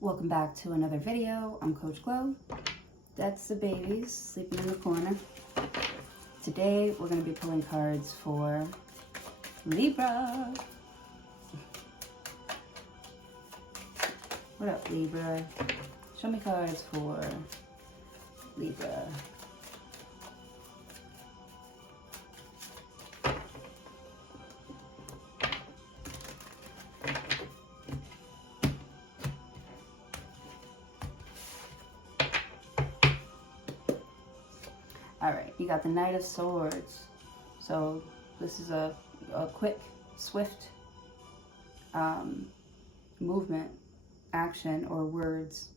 Welcome back to another video. I'm Coach Glow. That's the babies sleeping in the corner. Today we're going to be pulling cards for Libra. What up, Libra? Show me cards for Libra. Alright, you got the Knight of Swords. So this is a quick, swift movement, action, or words.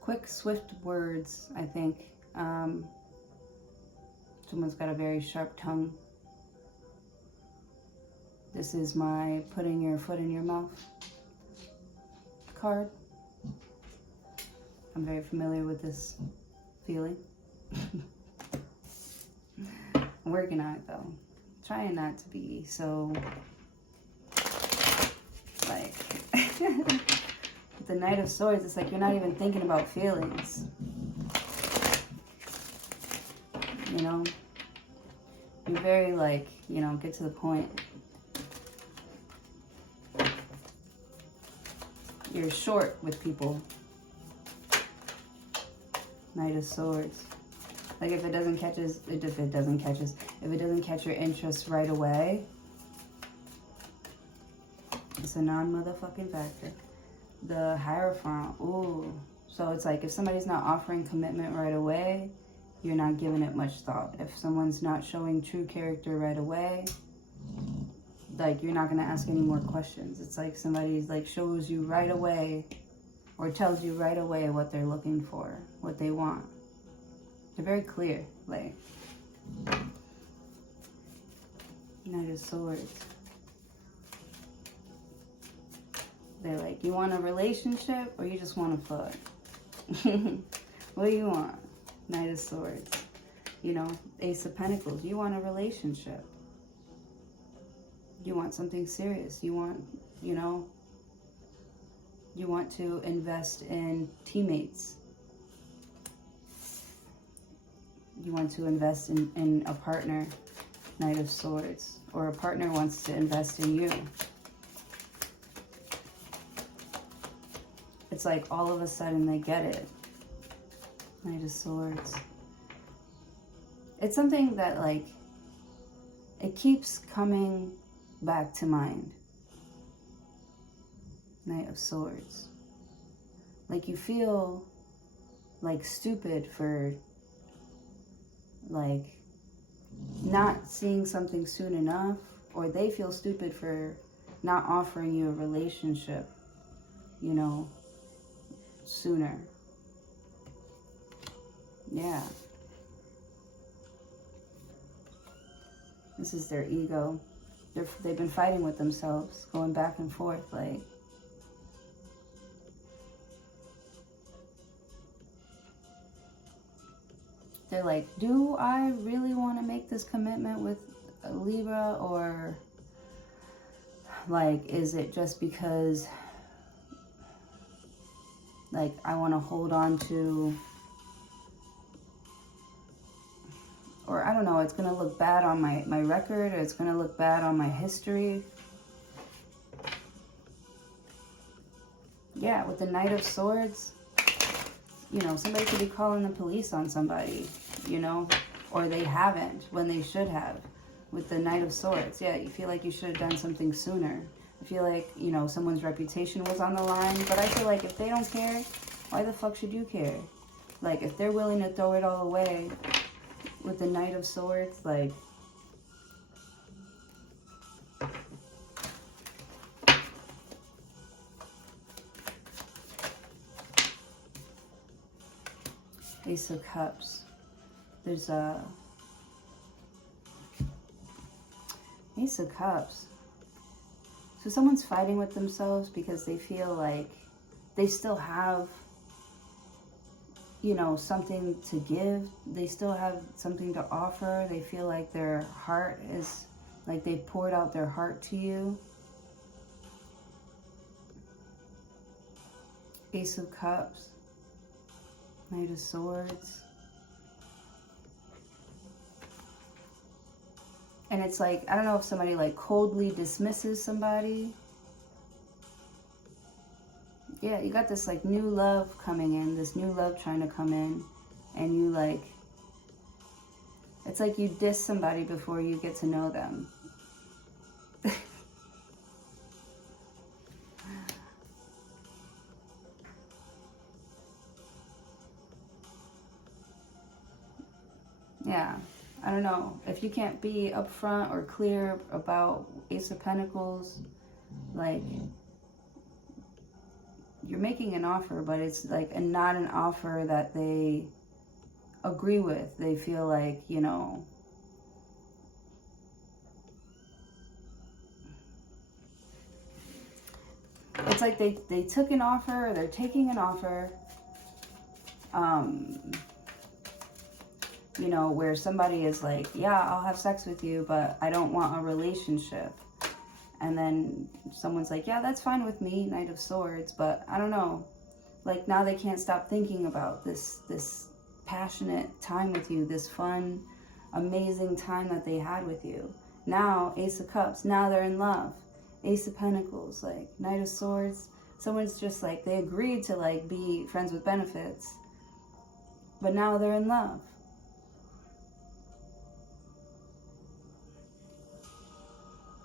Quick, swift words, I think. Someone's got a very sharp tongue. This is my putting your foot in your mouth card. I'm very familiar with this feeling. I'm working on it though. Trying not to be so like with the Knight of Swords, it's like you're not even thinking about feelings. You know? You're very like, you know, get to the point. You're short with people. Knight of Swords. Like if it doesn't catch your interest right away, it's a non-motherfucking factor. The Hierophant, ooh. So it's like if somebody's not offering commitment right away, you're not giving it much thought. If someone's not showing true character right away, like you're not gonna ask any more questions. It's like somebody's like shows you right away or tells you right away what they're looking for, what they want. They're very clear, like Knight of Swords. They're like, you want a relationship or you just want to fuck? What do you want? Knight of Swords. You know, Ace of Pentacles. You want a relationship. You want something serious. You want, you know, you want to invest in teammates. You want to invest in a partner, Knight of Swords, or a partner wants to invest in you. It's like all of a sudden they get it. Knight of Swords. It's something that like, it keeps coming back to mind. Knight of Swords. Like you feel like stupid for like not seeing something soon enough, or they feel stupid for not offering you a relationship, you know, sooner. Yeah. This is their ego. They've been fighting with themselves, going back and forth, like they're like, do I really want to make this commitment with a Libra, or like, is it just because like I want to hold on to, or I don't know, it's going to look bad on my record, or it's going to look bad on my history. Yeah, with the Knight of Swords, you know, somebody could be calling the police on somebody, you know, or they haven't when they should have. With the Knight of Swords, yeah, you feel like you should have done something sooner. I feel like, you know, someone's reputation was on the line, but I feel like if they don't care, why the fuck should you care? Like, if they're willing to throw it all away with the Knight of Swords, like, Ace of Cups. There's a Ace of Cups. So someone's fighting with themselves because they feel like they still have, you know, something to give. They still have something to offer. They feel like their heart is, like they poured out their heart to you. Ace of Cups, Knight of Swords. And it's like, I don't know if somebody like coldly dismisses somebody. Yeah, you got this like new love coming in, this new love trying to come in, and you like, it's like you diss somebody before you get to know them. Yeah, I don't know. If you can't be upfront or clear about Ace of Pentacles, like, you're making an offer, but it's like not an offer that they agree with. They feel like, you know, it's like they took an offer, or they're taking an offer, you know, where somebody is like, yeah, I'll have sex with you, but I don't want a relationship. And then someone's like, yeah, that's fine with me, Knight of Swords, but I don't know. Like, now they can't stop thinking about this passionate time with you, this fun, amazing time that they had with you. Now, Ace of Cups, now they're in love. Ace of Pentacles, like, Knight of Swords. Someone's just like, they agreed to like be friends with benefits, but now they're in love.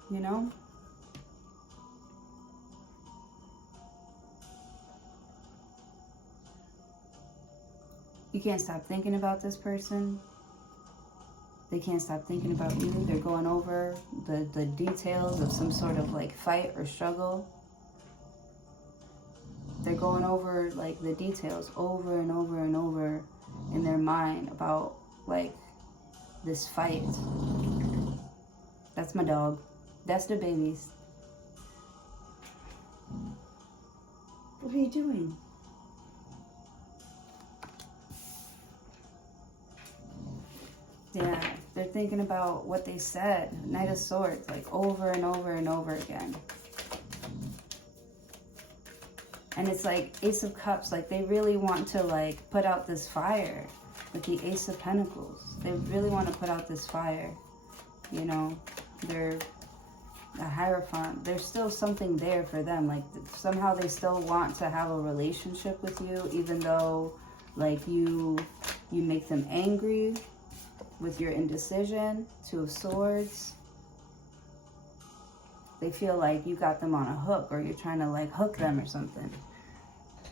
You know? You can't stop thinking about this person. They can't stop thinking about you. They're going over the details of some sort of like fight or struggle. They're going over like the details over and over and over in their mind about like this fight. That's my dog. That's the babies. What are you doing? Yeah, they're thinking about what they said. Knight of Swords, like over and over and over again. And it's like Ace of Cups, like they really want to like put out this fire with the Ace of Pentacles. They really want to put out this fire. You know, they're a Hierophant. There's still something there for them. Like somehow they still want to have a relationship with you, even though like you make them angry with your indecision. Two of Swords. They feel like you got them on a hook, or you're trying to like hook them or something.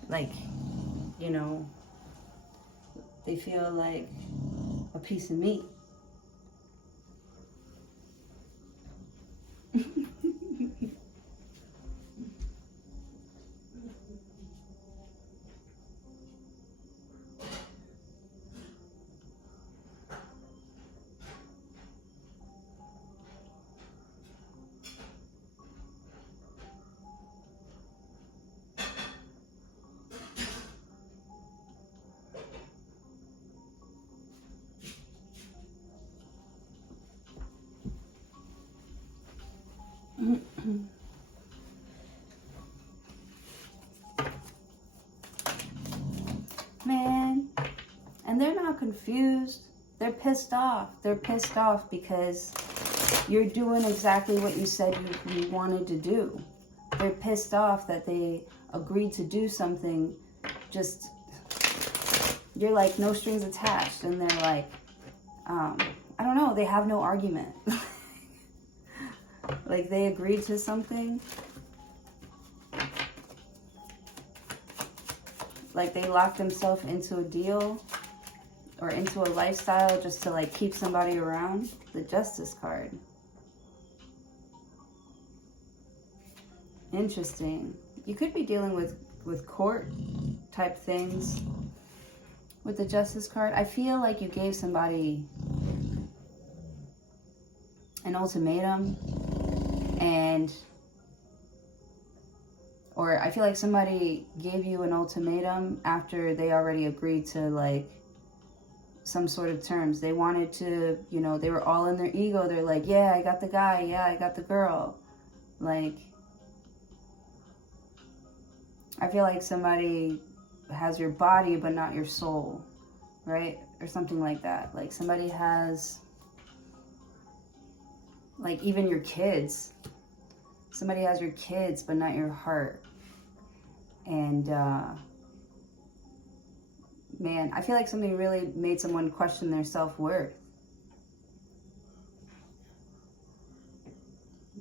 Like, you know, they feel like a piece of meat. Man, and they're not confused. They're pissed off. They're pissed off because you're doing exactly what you said you wanted to do. They're pissed off that they agreed to do something. Just, you're like no strings attached, and they're like, I don't know, they have no argument. Like they agreed to something. Like they locked themselves into a deal or into a lifestyle just to like keep somebody around. The Justice card. Interesting. You could be dealing with court type things with the Justice card. I feel like you gave somebody an ultimatum, or I feel like somebody gave you an ultimatum after they already agreed to like some sort of terms. They wanted to, you know, they were all in their ego. They're like, yeah, I got the guy. Yeah, I got the girl. Like, I feel like somebody has your body but not your soul, right? Or something like that. Like somebody has, like even your kids. Somebody has your kids but not your heart. And man, I feel like somebody really made someone question their self-worth.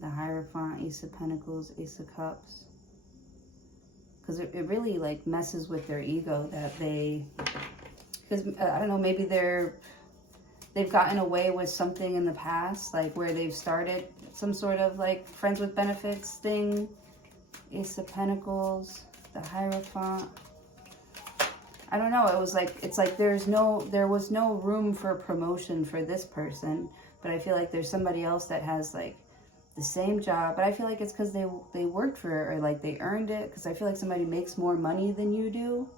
The Hierophant, Ace of Pentacles, Ace of Cups. Because it really like messes with their ego that they, because I don't know, maybe they've gotten away with something in the past, like where they've started some sort of like friends with benefits thing. Ace of Pentacles, the Hierophant. I don't know, it was like, it's like there was no room for promotion for this person, but I feel like there's somebody else that has like the same job, but I feel like it's because they worked for it, or like they earned it, because I feel like somebody makes more money than you do,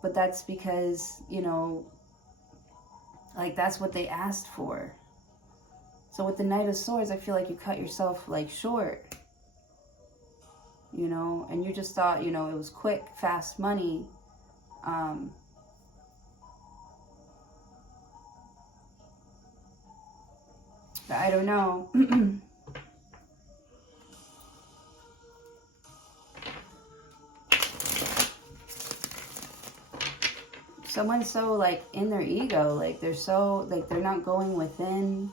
but that's because, you know, like that's what they asked for. So with the Knight of Swords, I feel like you cut yourself like short, you know, and you just thought, you know, it was quick, fast money. But I don't know. Someone's so like in their ego, like they're so like they're not going within.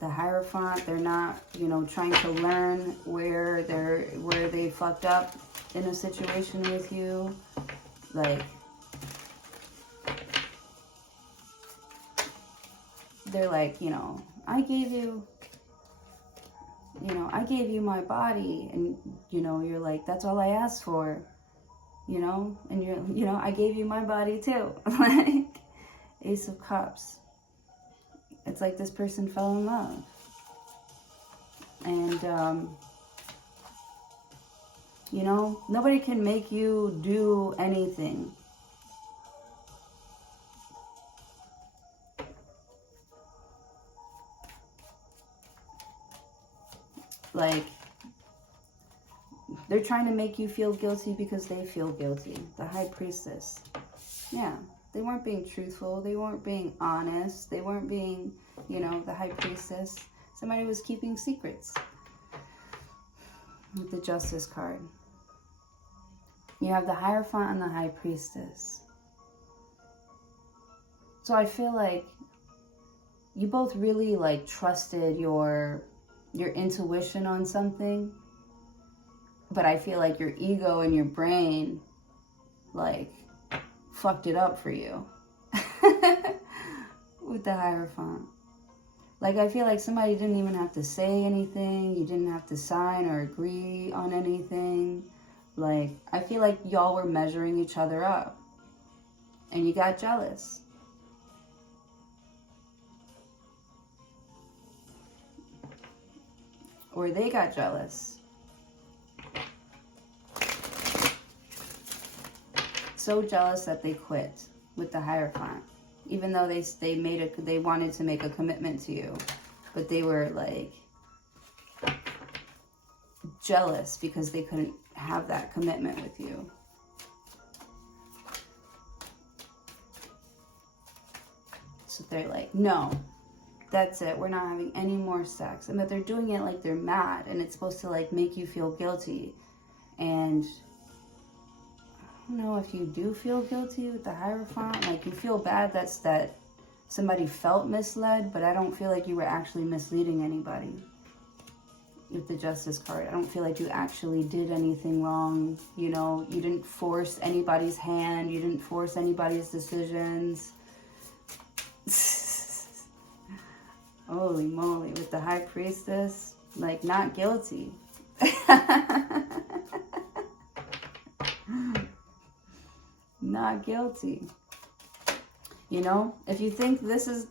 The Hierophant, they're not, you know, trying to learn where they fucked up in a situation with you. Like they're like, you know, I gave you my body, and you know, you're like, that's all I asked for, you know, and you know, I gave you my body too. Like Ace of Cups. It's like this person fell in love. And, you know, nobody can make you do anything. Like, they're trying to make you feel guilty because they feel guilty. The High Priestess. Yeah. They weren't being truthful. They weren't being honest. They weren't being, you know, the High Priestess. Somebody was keeping secrets. With the Justice card. You have the Hierophant and the High Priestess. So I feel like you both really like trusted your intuition on something. But I feel like your ego and your brain like fucked it up for you with the Hierophant. Like, I feel like somebody didn't even have to say anything. You didn't have to sign or agree on anything. Like, I feel like y'all were measuring each other up. And you got jealous. Or they got jealous. So jealous that they quit with the Hierophant, even though they wanted to make a commitment to you, but they were like jealous because they couldn't have that commitment with you. So they're like, no, that's it, we're not having any more sex. But they're doing it like they're mad, and it's supposed to like make you feel guilty. And I don't know if you do feel guilty with the Hierophant. Like, you feel bad that somebody felt misled, but I don't feel like you were actually misleading anybody with the Justice card. I don't feel like you actually did anything wrong. You know, you didn't force anybody's hand. You didn't force anybody's decisions. Holy moly, with the High Priestess, like, not guilty. Not guilty. You know, if you think this is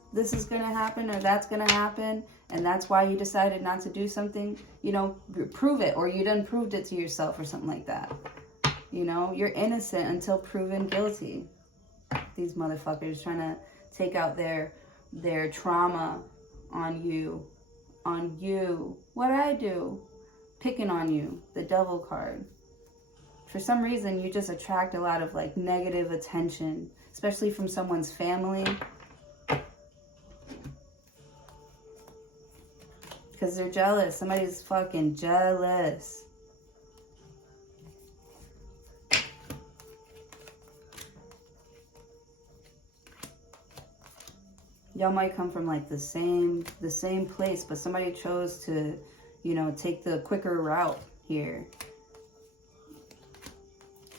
going to happen or that's going to happen, and that's why you decided not to do something, you know, prove it, or you done proved it to yourself or something like that. You know, you're innocent until proven guilty. These motherfuckers trying to take out their trauma on you. What'd I do? Picking on you. The Devil card. For some reason, you just attract a lot of like negative attention, especially from someone's family. Because they're jealous. Somebody's fucking jealous. Y'all might come from like the same place, but somebody chose to, you know, take the quicker route here.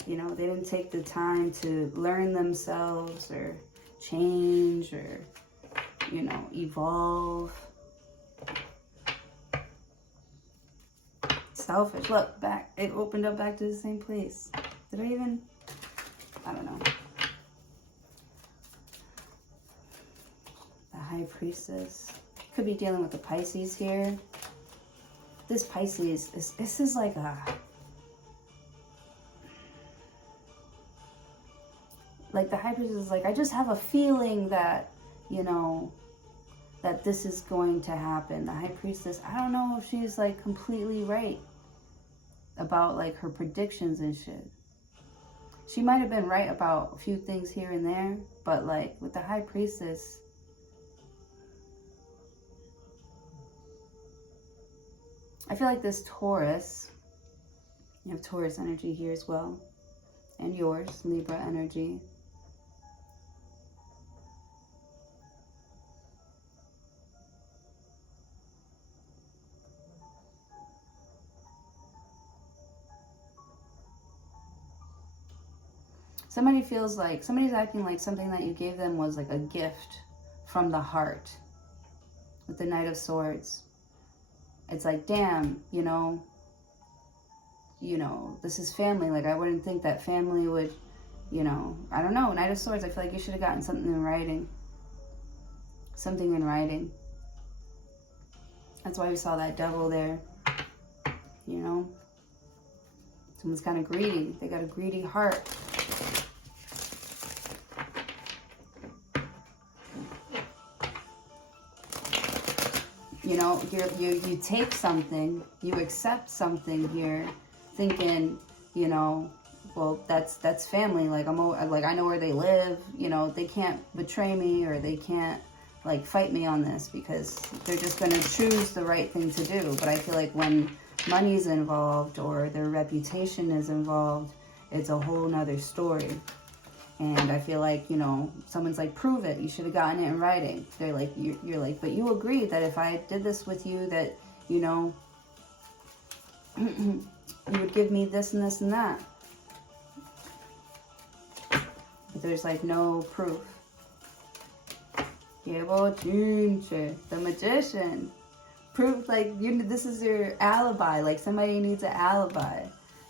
You know, they didn't take the time to learn themselves or change or, you know, evolve. Selfish. Look, back. It opened up back to the same place. Did I even? I don't know. The High Priestess. Could be dealing with the Pisces here. This Pisces, this is like a... Like the High Priestess is like, I just have a feeling that, you know, that this is going to happen. The High Priestess, I don't know if she's like completely right about like her predictions and shit. She might have been right about a few things here and there, but like with the High Priestess, I feel like this Taurus, you have Taurus energy here as well, and yours, Libra energy. Somebody feels like, somebody's acting like something that you gave them was like a gift from the heart. With the Knight of Swords. It's like, damn, you know, this is family. Like, I wouldn't think that family would, you know, I don't know. Knight of Swords, I feel like you should have gotten something in writing. Something in writing. That's why we saw that devil there. You know? Someone's kind of greedy. They got a greedy heart. You know, you take something, you accept something here, thinking, you know, well, that's family. Like I know where they live. You know, they can't betray me, or they can't like fight me on this, because they're just gonna choose the right thing to do. But I feel like when money's involved or their reputation is involved, it's a whole nother story. And I feel like, you know, someone's like, prove it. You should have gotten it in writing. They're like, you're like, but you agreed that if I did this with you, that, you know, you would give me this and this and that. But there's like no proof. The Magician. Proof, like, this is your alibi. Like, somebody needs an alibi.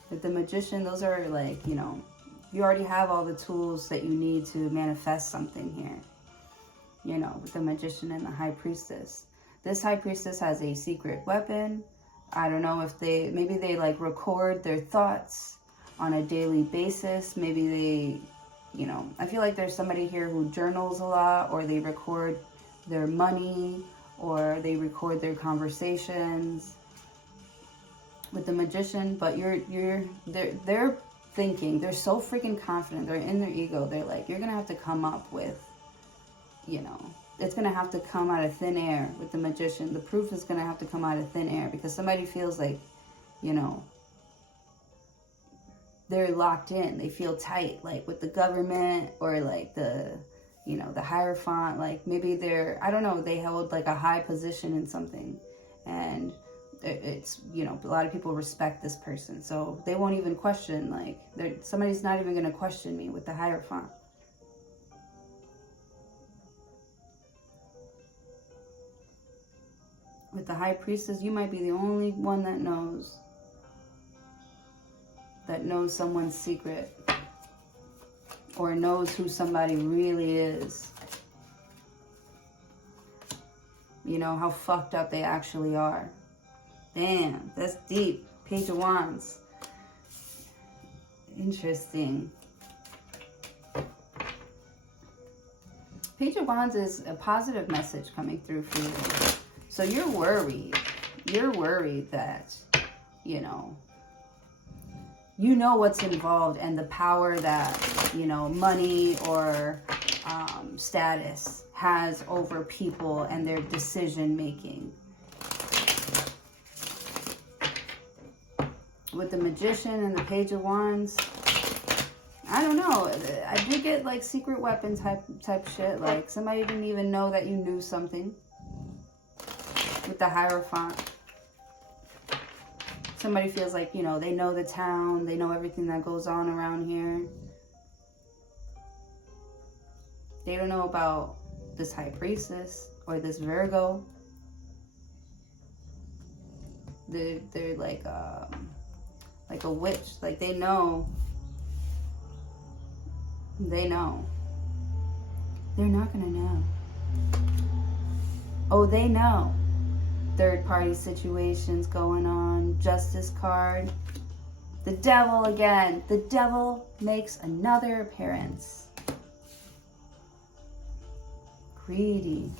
With the Magician, those are like, you know, you already have all the tools that you need to manifest something here. You know, with the Magician and the High Priestess. This High Priestess has a secret weapon. I don't know if maybe they like record their thoughts on a daily basis. Maybe they, you know, I feel like there's somebody here who journals a lot, or they record their money, or they record their conversations with the Magician. But they're thinking, they're so freaking confident, they're in their ego, they're like, you're gonna have to come up with, you know, it's gonna have to come out of thin air with the Magician. The proof is gonna have to come out of thin air, because somebody feels like, you know, they're locked in, they feel tight, like with the government, or like the, you know, the Hierophant. Like maybe I don't know, they held like a high position in something, and it's, you know, a lot of people respect this person, so they won't even question, like, somebody's not even going to question me with the Hierophant. With the High Priestess, you might be the only one that knows someone's secret, or knows who somebody really is. You know, how fucked up they actually are. Damn, that's deep. Page of Wands. Interesting. Page of Wands is a positive message coming through for you. So you're worried. You're worried that, you know, you know what's involved and the power that, you know, money or status has over people and their decision making. With the Magician and the Page of Wands, I don't know. I do get like secret weapon type shit. Like somebody didn't even know that you knew something. With the Hierophant, somebody feels like, you know, they know the town, they know everything that goes on around here. They don't know about this High Priestess or this Virgo. They're like a witch. Like they know. They know. They're not gonna know. Oh, they know. Third party situations going on. Justice card. The Devil again. The Devil makes another appearance. Greedy.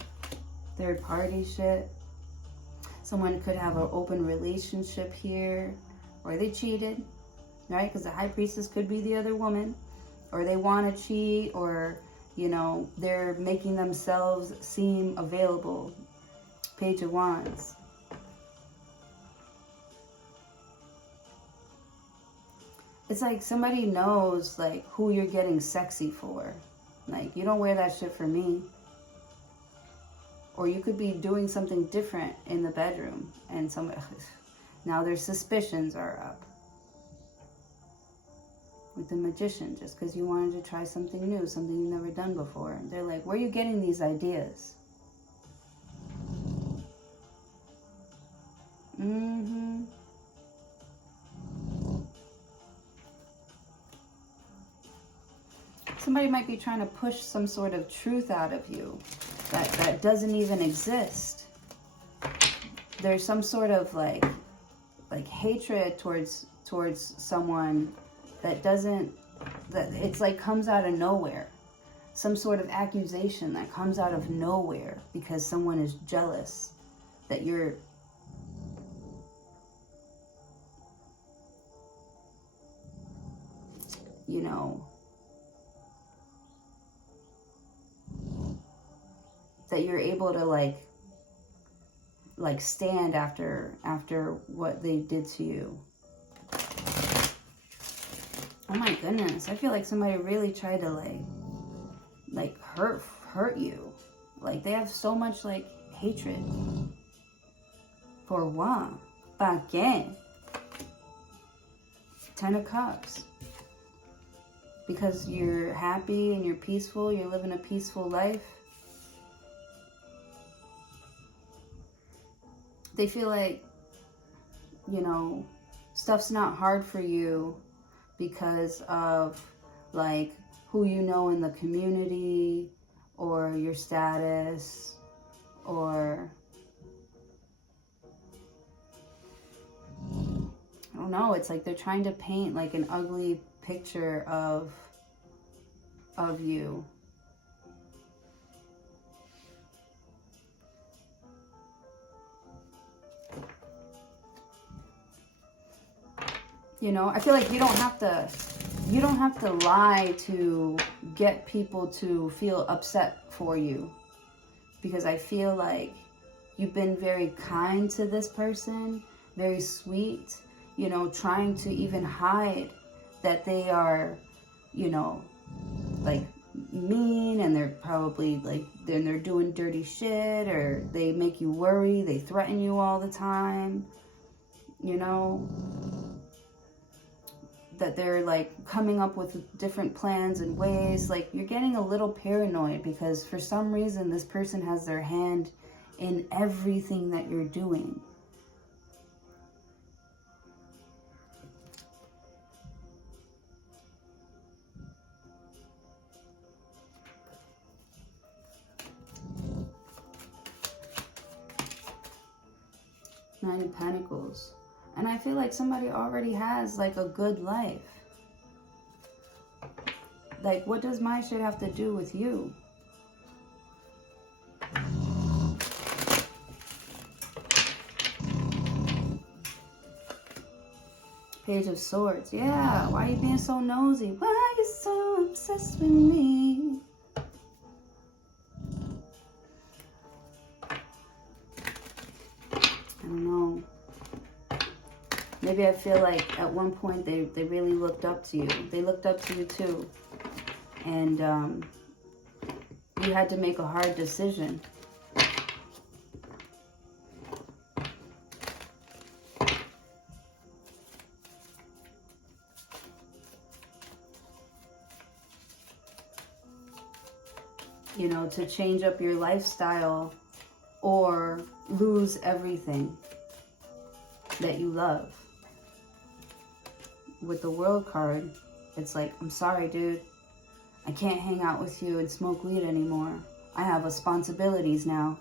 Third party shit. Someone could have an open relationship here. Or they cheated. Right? Because the High Priestess could be the other woman. Or they want to cheat. Or, you know, they're making themselves seem available. Page of Wands. It's like somebody knows like who you're getting sexy for. Like, you don't wear that shit for me. Or you could be doing something different in the bedroom and somebody now their suspicions are up. With the Magician, just because you wanted to try something new, something you've never done before. And they're like, where are you getting these ideas? Somebody might be trying to push some sort of truth out of you that doesn't even exist. There's some sort of like hatred towards someone that it's like comes out of nowhere. Some sort of accusation that comes out of nowhere because someone is jealous that you're you know, that you're able to like stand after what they did to you. Oh my goodness, I feel like somebody really tried to like hurt you. Like they have so much like hatred. For what? ¿Para qué? 10 of Cups. Because you're happy and you're peaceful, you're living a peaceful life. They feel like, you know, stuff's not hard for you because of like who you know in the community or your status or I don't know, it's like they're trying to paint like an ugly picture of you. You know, I feel like you don't have to lie to get people to feel upset for you. Because I feel like you've been very kind to this person, very sweet, you know, trying to even hide that they are, you know, like mean and they're probably like, they're doing dirty shit or they make you worry, they threaten you all the time, you know, that they're like coming up with different plans and ways. Like you're getting a little paranoid because for some reason this person has their hand in everything that you're doing. Nine of Pentacles. And I feel like somebody already has like a good life. Like, what does my shit have to do with you? Page of Swords. Yeah, why are you being so nosy? Why are you so obsessed with me? I don't know. Maybe I feel like at one point they really looked up to you. They looked up to you too. And you had to make a hard decision. You know, to change up your lifestyle or lose everything that you love. With the World card, it's like, I'm sorry, dude. I can't hang out with you and smoke weed anymore. I have responsibilities now.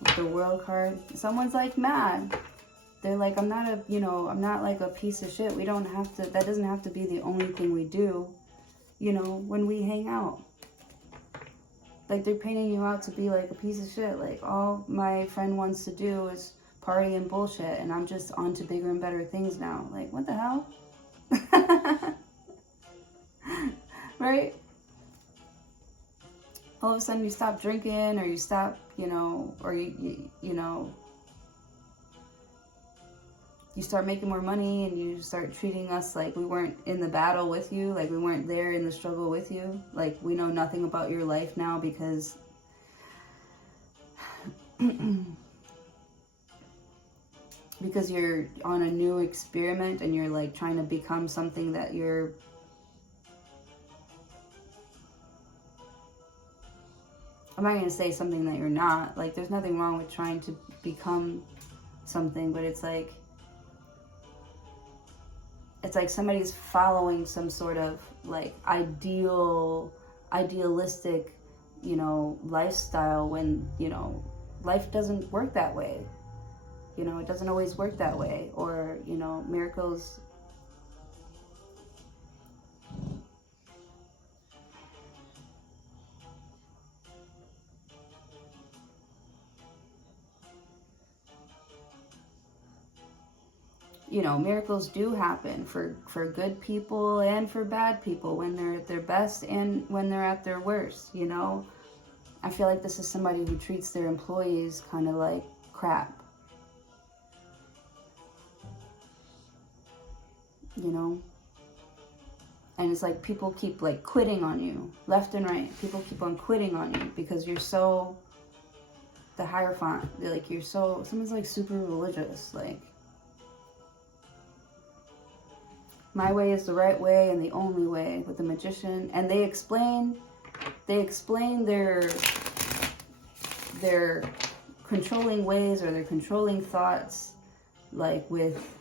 With the World card, someone's like mad. They're like, I'm not like a piece of shit. We don't have to, that doesn't have to be the only thing we do, you know, when we hang out. Like, they're painting you out to be like a piece of shit. Like, all my friend wants to do is party and bullshit, and I'm just on to bigger and better things now. Like, what the hell? Right? All of a sudden you stop drinking, or you stop, you know, or you know, you start making more money, and you start treating us like we weren't in the battle with you, like we weren't there in the struggle with you, like we know nothing about your life now because because you're on a new experiment and you're like trying to become something that you're I'm not going to say something that you're not. Like, there's nothing wrong with trying to become something, but it's like somebody's following some sort of like idealistic, you know, lifestyle when, you know, life doesn't work that way. You know, it doesn't always work that way. Or, you know, miracles. You know, miracles do happen for good people and for bad people when they're at their best and when they're at their worst, you know. I feel like this is somebody who treats their employees kind of like crap. You know? And it's like people keep like quitting on you, left and right. People keep on quitting on you because you're so, the Hierophant, like you're so, someone's like super religious, like, my way is the right way and the only way with the Magician. And they explain their controlling ways or their controlling thoughts, like with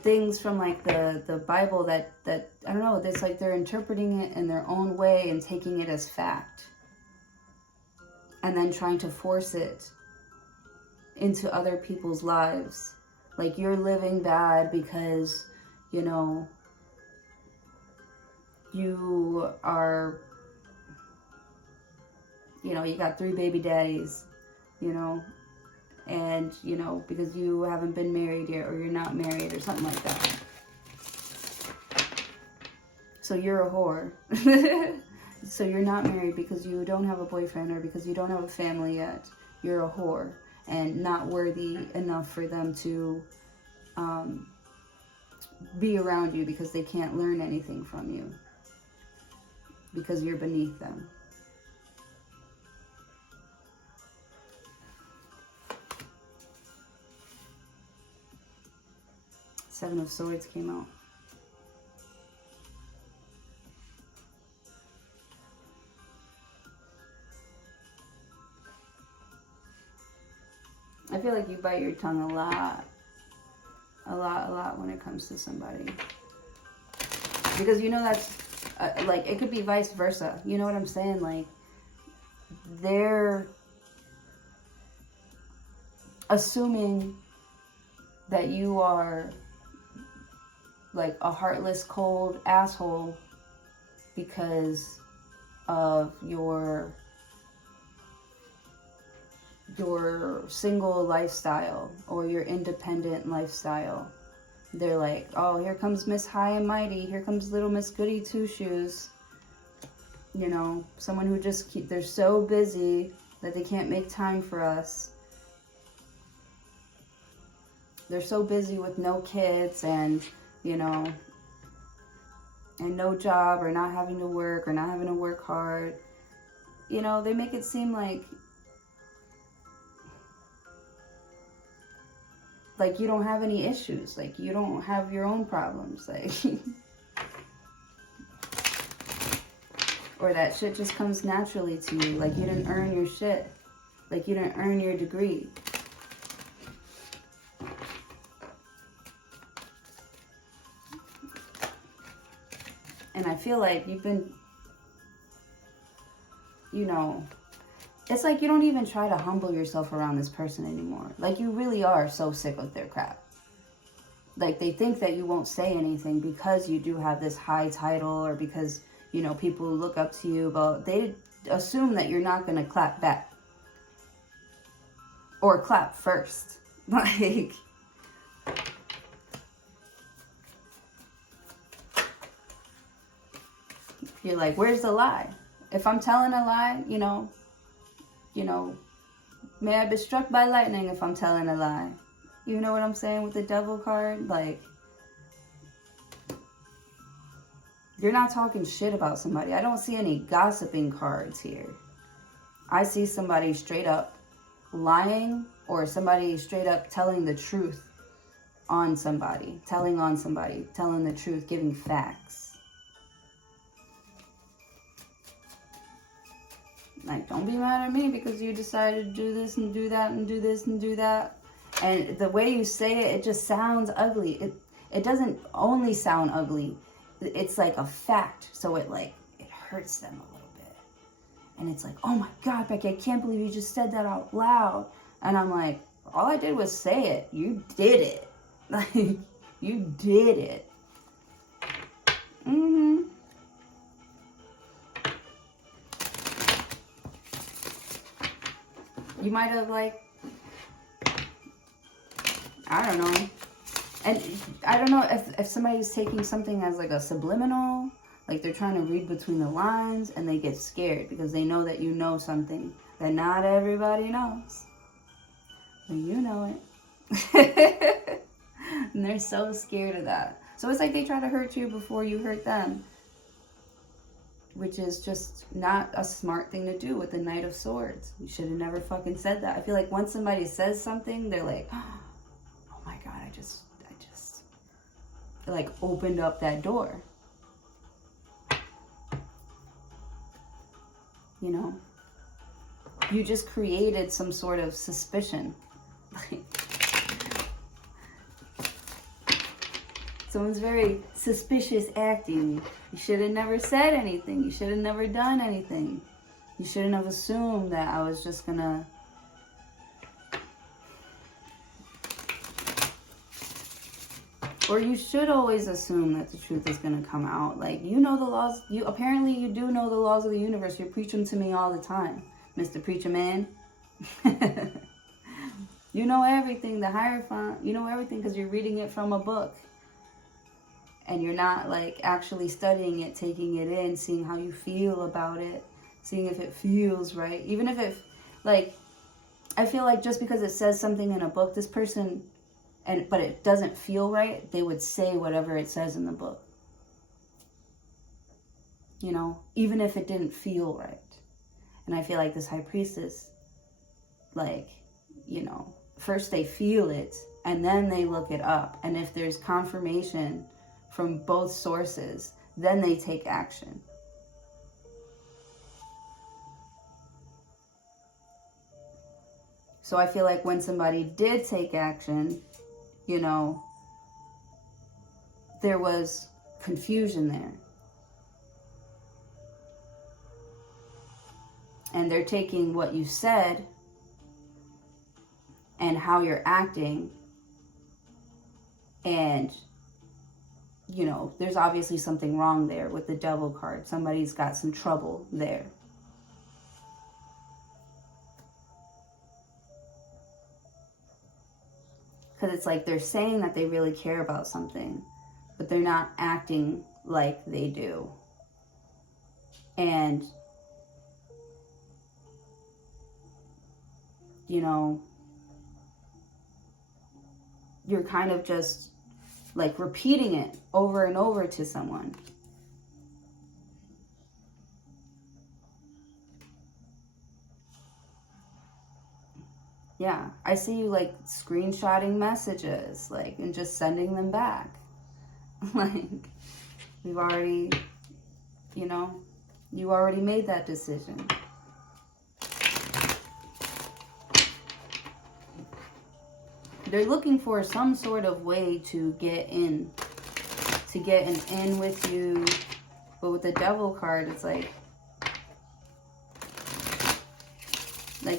things from like the Bible that I don't know, it's like they're interpreting it in their own way and taking it as fact. And then trying to force it into other people's lives. Like, you're living bad because, you know, you are, you know, you got 3 baby daddies, you know, and, you know, because you haven't been married yet, or you're not married, or something like that. So you're a whore. So you're not married because you don't have a boyfriend, or because you don't have a family yet. You're a whore and not worthy enough for them to be around you because they can't learn anything from you because you're beneath them. Seven of Swords came out. I feel like you bite your tongue a lot when it comes to somebody. Because, you know, that's, like, it could be vice versa. You know what I'm saying? Like, they're assuming that you are, like, a heartless, cold asshole because of your single lifestyle or your independent lifestyle. They're like, oh, here comes Miss High and Mighty. Here comes little Miss Goody Two Shoes. You know, someone who just they're so busy that they can't make time for us. They're so busy with no kids and, you know, and no job, or not having to work, or not having to work hard. You know, they make it seem like you don't have any issues, like you don't have your own problems, like or that shit just comes naturally to you, like you didn't earn your shit, like you didn't earn your degree. And I feel like you've been, you know, it's like you don't even try to humble yourself around this person anymore. Like you really are so sick of their crap. Like they think that you won't say anything because you do have this high title, or because, you know, people look up to you, but they assume that you're not going to clap back. Or clap first. Like, you're like, where's the lie? If I'm telling a lie, you know, may I be struck by lightning if I'm telling a lie. You know what I'm saying with the devil card? Like, you're not talking shit about somebody. I don't see any gossiping cards here. I see somebody straight up lying, or somebody straight up telling the truth on somebody. Telling on somebody. Telling the truth. Giving facts. Like, don't be mad at me because you decided to do this and do that and do this and do that. And the way you say it, it just sounds ugly. It doesn't only sound ugly. It's like a fact. So it hurts them a little bit. And it's like, oh my God, Becky, I can't believe you just said that out loud. And I'm like, all I did was say it. You did it. Like, you did it. Mm-hmm. You might have, like, I don't know. And I don't know if somebody's taking something as like a subliminal, like they're trying to read between the lines, and they get scared because they know that you know something that not everybody knows. But you know it. And they're so scared of that. So it's like they try to hurt you before you hurt them. Which is just not a smart thing to do with the Knight of Swords. You should have never fucking said that. I feel like once somebody says something, they're like, oh my God, I just like opened up that door. You know? You just created some sort of suspicion. Someone's very suspicious acting. You should have never said anything. You should have never done anything. You shouldn't have assumed that I was just gonna... Or you should always assume that the truth is gonna come out. Like, you know the laws. Apparently you do know the laws of the universe. You preach them to me all the time, Mr. Preacher Man. You know everything. The Hierophant. You know everything because you're reading it from a book. And you're not, like, actually studying it, taking it in, seeing how you feel about it, seeing if it feels right. Even if it, like, I feel like just because it says something in a book, this person, but it doesn't feel right, they would say whatever it says in the book. You know, even if it didn't feel right. And I feel like this High Priestess, like, you know, first they feel it, and then they look it up. And if there's confirmation from both sources, then they take action. So I feel like when somebody did take action, you know, there was confusion there. And they're taking what you said and how you're acting, and you know, there's obviously something wrong there with the Devil card. Somebody's got some trouble there. Because it's like they're saying that they really care about something, but they're not acting like they do. And, you know, you're kind of just like repeating it over and over to someone. Yeah, I see you like screenshotting messages, like, and just sending them back. Like, we've already, you know, you already made that decision. They're looking for some sort of way to get in, to get an in with you. But with the Devil card, it's like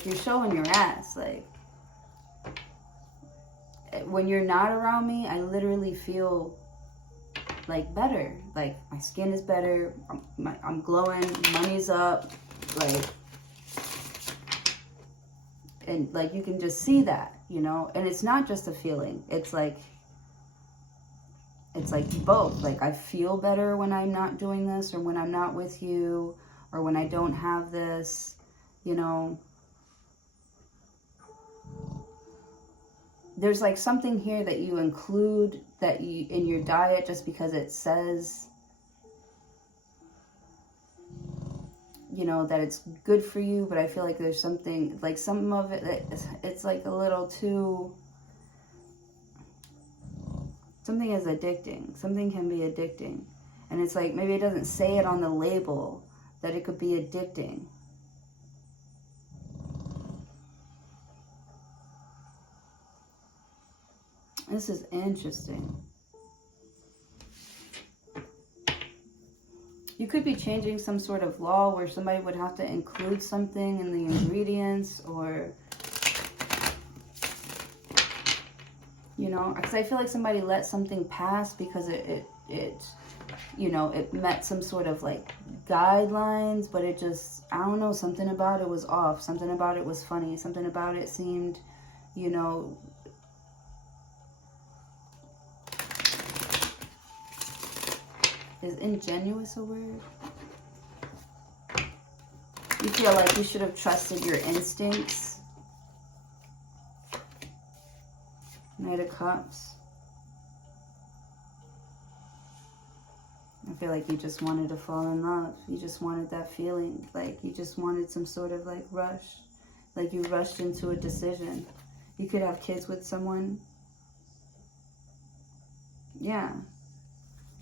you're showing your ass. Like, when you're not around me, I literally feel like better. Like, my skin is better. I'm glowing. Money's up. Like, and like, you can just see that, you know. And it's not just a feeling. It's like both. Like, I feel better when I'm not doing this, or when I'm not with you, or when I don't have this, you know. There's like something here that you include that you in your diet just because it says, you know, that it's good for you. But I feel like there's something, like some of it, it's like a little too, something is addicting. Something can be addicting. And it's like, maybe it doesn't say it on the label that it could be addicting. This is interesting. You could be changing some sort of law where somebody would have to include something in the ingredients, or, you know, because I feel like somebody let something pass because it you know, it met some sort of like guidelines, but it just, I don't know, something about it was off. Something about it was funny. Something about it seemed, you know, is ingenuous a word? You feel like you should have trusted your instincts. Knight of Cups. I feel like you just wanted to fall in love. You just wanted that feeling. Like, you just wanted some sort of like rush. Like, you rushed into a decision. You could have kids with someone. Yeah.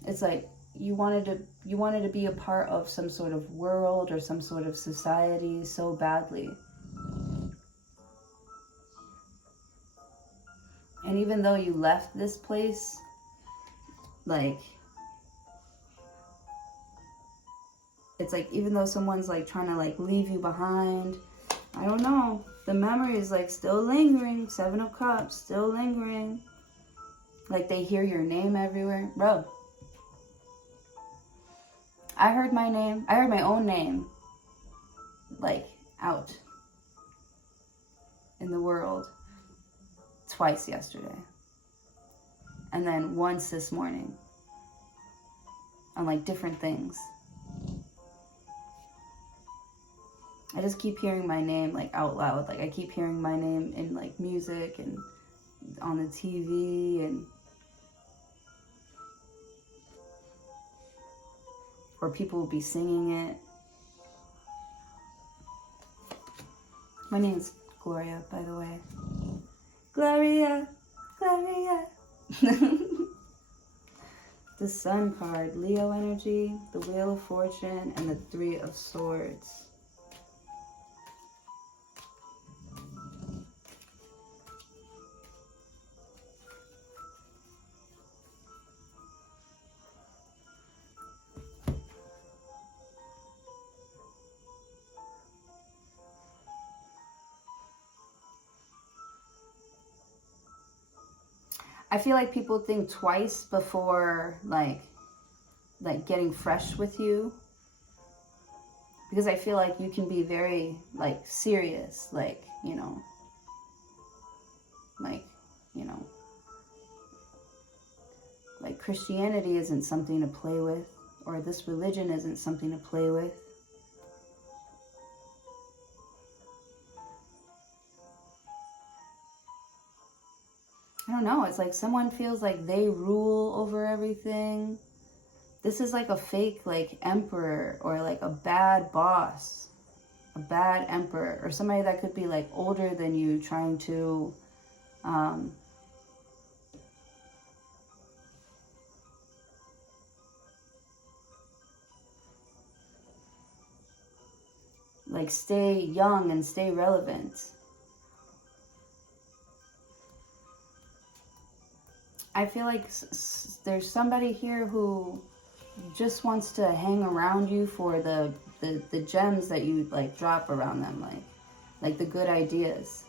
It's like you wanted to be a part of some sort of world or some sort of society so badly. And even though you left this place, like, it's like, even though someone's like trying to like leave you behind, I don't know, the memory is like still lingering. 7 of Cups, still lingering. Like, they hear your name everywhere. Bro, I heard my name, I heard my own name, like, out in the world twice yesterday. And then once this morning. On like different things. I just keep hearing my name like out loud. Like, I keep hearing my name in like music and on the TV, and or people will be singing it. My name's Gloria, by the way. Gloria, Gloria. The Sun card, Leo energy, the Wheel of Fortune, and the 3 of Swords. I feel like people think twice before like getting fresh with you, because I feel like you can be very like serious, like, you know, like, you know, like Christianity isn't something to play with, or this religion isn't something to play with. I don't know, it's like someone feels like they rule over everything. This is like a fake like emperor, or like a bad boss, a bad emperor, or somebody that could be like older than you, trying to like stay young and stay relevant. I feel like there's somebody here who just wants to hang around you for the gems that you like drop around them, like the good ideas.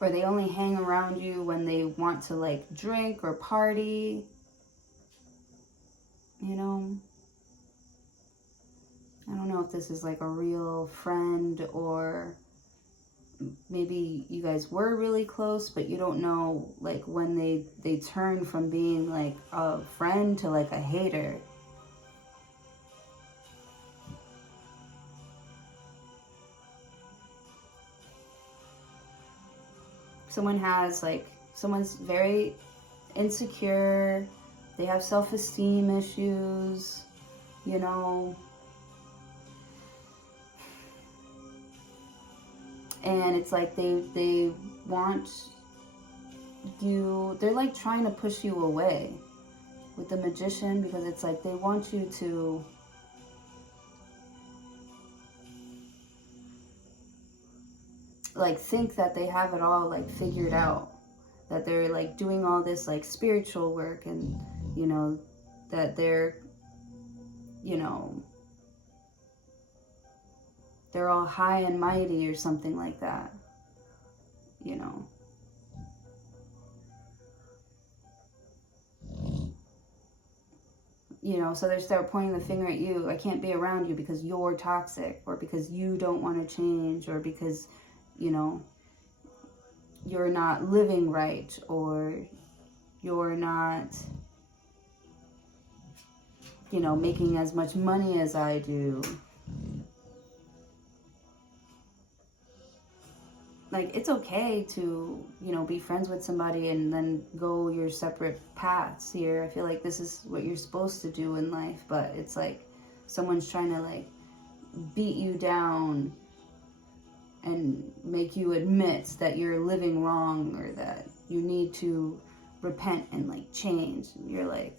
Or they only hang around you when they want to like drink or party, you know. I don't know if this is like a real friend, or maybe you guys were really close, but you don't know like when they turn from being like a friend to like a hater. Someone's very insecure, they have self-esteem issues, you know, and it's like they want you, they're like trying to push you away with the Magician, because it's like they want you to like think that they have it all like figured out, that they're like doing all this like spiritual work, and you know that they're, you know, they're all high and mighty or something like that, you know. You know, so they start pointing the finger at you. I can't be around you because you're toxic, or because you don't want to change, or because, you know, you're not living right, or you're not, you know, making as much money as I do. Like, it's okay to, you know, be friends with somebody and then go your separate paths here. I feel like this is what you're supposed to do in life, but it's like someone's trying to like beat you down and make you admit that you're living wrong, or that you need to repent and like change. And you're like,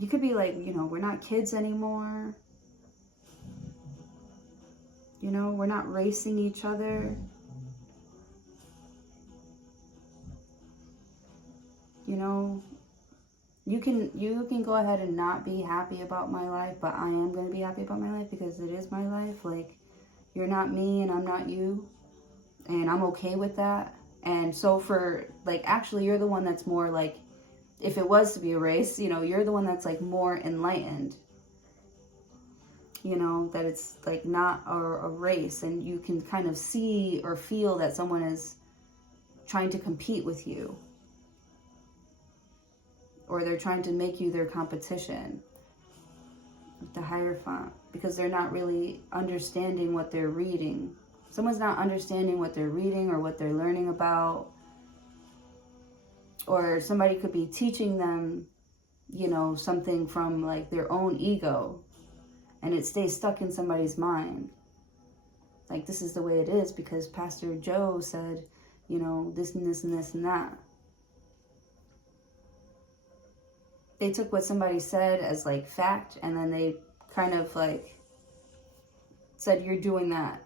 you could be like, you know, we're not kids anymore. You know, we're not racing each other. You know, you can go ahead and not be happy about my life, but I am going to be happy about my life because it is my life. Like, you're not me and I'm not you, and I'm okay with that. And so for like, actually you're the one that's more like, if it was to be a race, you know, you're the one that's like more enlightened, you know, that it's like not a race, and you can kind of see or feel that someone is trying to compete with you, or they're trying to make you their competition, the Hierophant, because they're not really understanding what they're reading. Someone's not understanding what they're reading or what they're learning about, or somebody could be teaching them, you know, something from like their own ego, and it stays stuck in somebody's mind. Like, this is the way it is because Pastor Joe said, you know, this and this and this and that. They took what somebody said as like fact, and then they kind of like said, you're doing that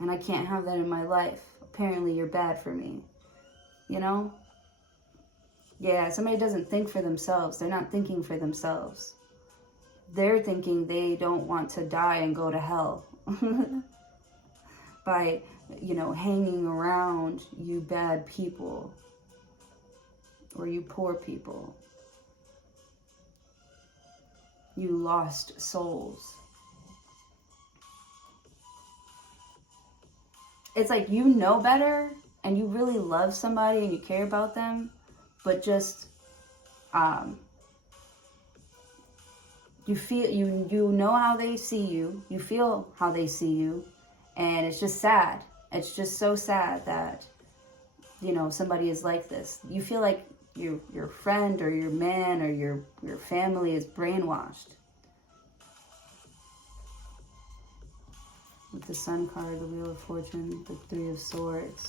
and I can't have that in my life. Apparently you're bad for me, you know? Yeah, somebody doesn't think for themselves. They're not thinking for themselves. They're thinking they don't want to die and go to hell by, you know, hanging around you bad people or you poor people. You lost souls. It's like you know better and you really love somebody and you care about them, but just you feel, you know how they see you, you feel how they see you, and it's just sad. It's just so sad that, you know, somebody is like this. You feel like your friend or your man or your family is brainwashed. With the Sun card, the Wheel of Fortune, the Three of Swords.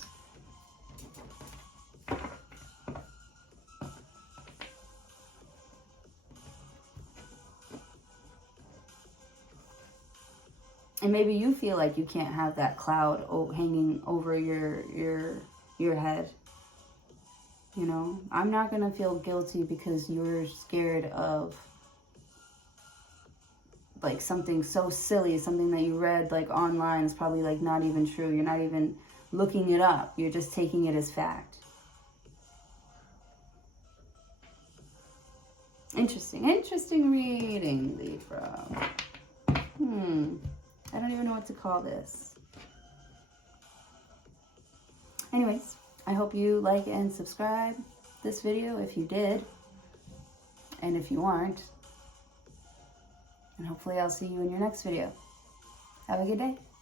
And maybe you feel like you can't have that cloud hanging over your head. You know, I'm not going to feel guilty because you're scared of like something so silly, something that you read like online is probably like not even true. You're not even looking it up. You're just taking it as fact. Interesting reading, Libra. I don't even know what to call this. Anyways, I hope you like and subscribe this video if you did. And if you aren't, and hopefully I'll see you in your next video. Have a good day.